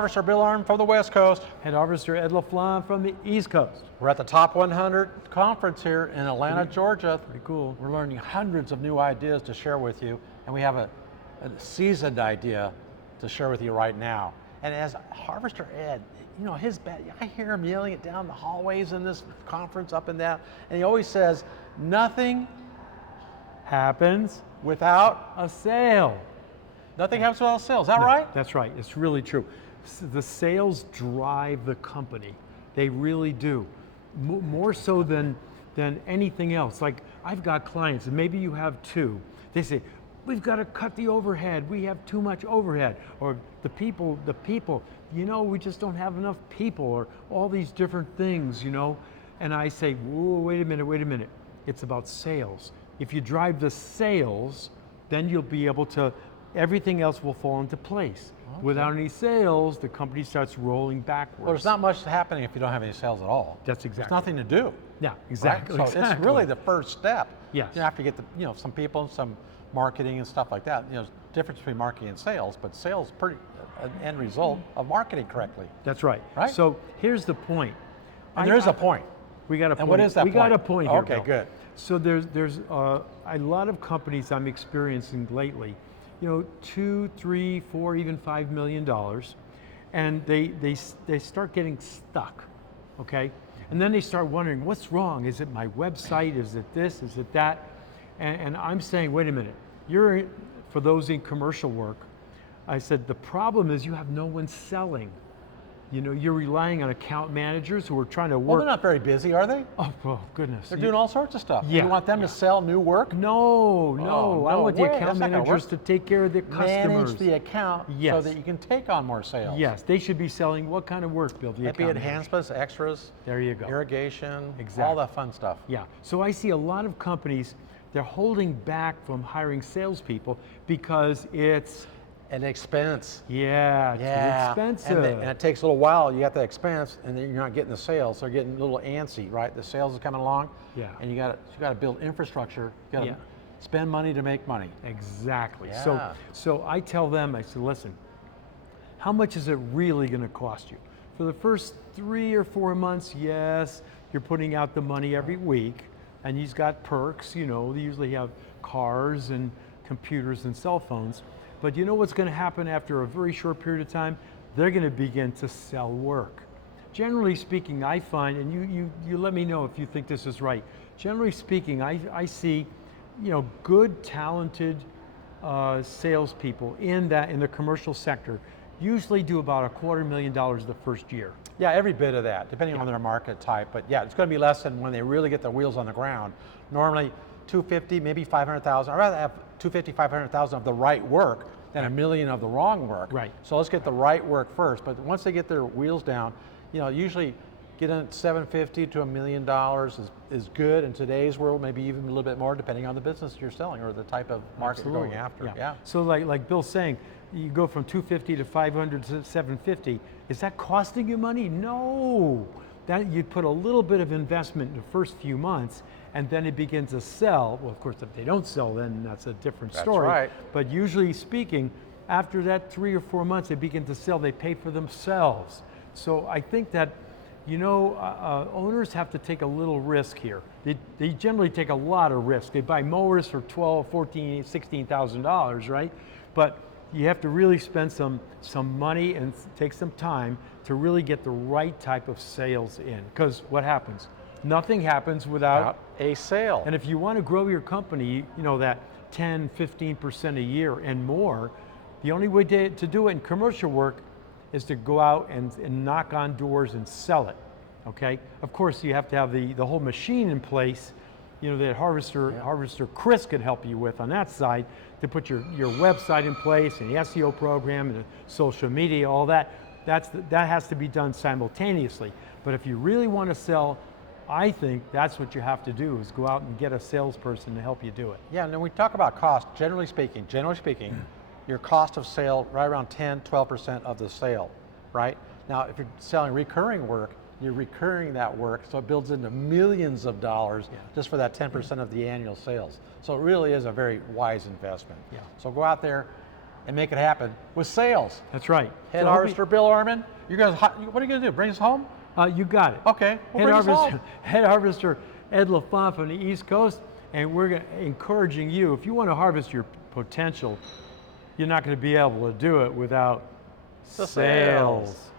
Harvester Bill Arn from the West Coast. Head Harvester Ed LaFlamme from the East Coast. We're at the Top 100 conference here in Atlanta, Georgia. Pretty cool. We're learning hundreds of new ideas to share with you, and we have a seasoned idea to share with you right now. And as Harvester Ed, you know, I hear him yelling it down the hallways in this conference, up and down, and he always says, nothing happens without a sale. Nothing happens without sales, is that right? That's right, it's really true. The sales drive the company. They really do. More so than anything else. Like, I've got clients, and maybe you have too. They say, we've got to cut the overhead. We have too much overhead. Or the people, you know, we just don't have enough people, or all these different things, you know. And I say, whoa, wait a minute. It's about sales. If you drive the sales, then you'll be able to, everything else will fall into place. Okay. Without any sales, the company starts rolling backwards. Well, there's not much happening if you don't have any sales at all. That's exactly. There's nothing to do. Yeah, exactly. Right? So it's really the first step. Yes. You have to get some people, some marketing and stuff like that. You know, there's a difference between marketing and sales, but sales is pretty an end result of marketing correctly. That's right. Right? So here's the point. And there's a point. We got a point. And what is that point? We got a point here, Okay, Bill. good. So there's a lot of companies I'm experiencing lately, you know, $2, $3, $4, even $5 million, and they start getting stuck, okay? And then they start wondering, what's wrong? Is it my website? Is it this? Is it that? And I'm saying, wait a minute. For those in commercial work, I said, the problem is you have no one selling. You know, you're relying on account managers who are trying to work. Well, they're not very busy, are they? Oh goodness. They're doing all sorts of stuff. Yeah. You want them to sell new work? No. I want the account managers to take care of their customers. Manage the account so that you can take on more sales. Yes, they should be selling what kind of work, Bill? Maybe enhancements, extras. There you go. Irrigation, exactly. All that fun stuff. Yeah, so I see a lot of companies, they're holding back from hiring salespeople because it's an expense. Yeah, it's expensive. And it takes a little while. You got the expense, and then you're not getting the sales. So they're getting a little antsy, right? The sales is coming along. Yeah. And you got to build infrastructure. You got to spend money to make money. Exactly. Yeah. So I tell them, I say, listen, how much is it really going to cost you? For the first 3 or 4 months, yes, you're putting out the money every week, and you've got perks. You know, they usually have cars and computers and cell phones. But you know what's going to happen after a very short period of time? They're going to begin to sell work. Generally speaking, I find, and you let me know if you think this is right. Generally speaking, I see, you know, good, talented salespeople in the commercial sector usually do about $250,000 the first year. Yeah, every bit of that, depending on their market type. But yeah, it's going to be less than when they really get the wheels on the ground. Normally, 250, maybe 500,000. I'd rather have 250, 500,000 of the right work than $1 million of the wrong work. Right. So let's get the right work first. But once they get their wheels down, you know, usually getting $750,000 to $1 million is good in today's world. Maybe even a little bit more, depending on the business you're selling or the type of market you're going after. Yeah. So like Bill's saying, you go from 250 to 500 to 750. Is that costing you money? No. That you put a little bit of investment in the first few months, and then it begins to sell. Well, of course, if they don't sell, then that's a different story. That's right. But usually speaking, after that 3 or 4 months, they begin to sell. They pay for themselves. So I think that, you know, owners have to take a little risk here. They generally take a lot of risk. They buy mowers for $12,000, $14,000, $16,000, right? But you have to really spend some money and take some time to really get the right type of sales in. Because what happens? Nothing happens without a sale. And if you want to grow your company, you know, that 10, 15% a year and more, the only way to do it in commercial work is to go out and knock on doors and sell it, okay? Of course, you have to have the whole machine in place, you know, that Harvester Chris could help you with on that side, to put your website in place and the SEO program and the social media, all that. That has to be done simultaneously. But if you really want to sell, I think that's what you have to do, is go out and get a salesperson to help you do it. Yeah, and then we talk about cost, generally speaking, your cost of sale right around 10, 12% of the sale, right? Now, if you're selling recurring work, you're recurring that work, so it builds into millions of dollars just for that 10% of the annual sales. So it really is a very wise investment. Yeah. So go out there, and make it happen with sales. That's right. Head So harvester Bill Arman, what are you going to do? Bring us home? you got it. Okay, we'll bring us home. Head harvester Ed LaFont from the East Coast, and we're encouraging you, if you want to harvest your potential, you're not going to be able to do it without The sales. sales.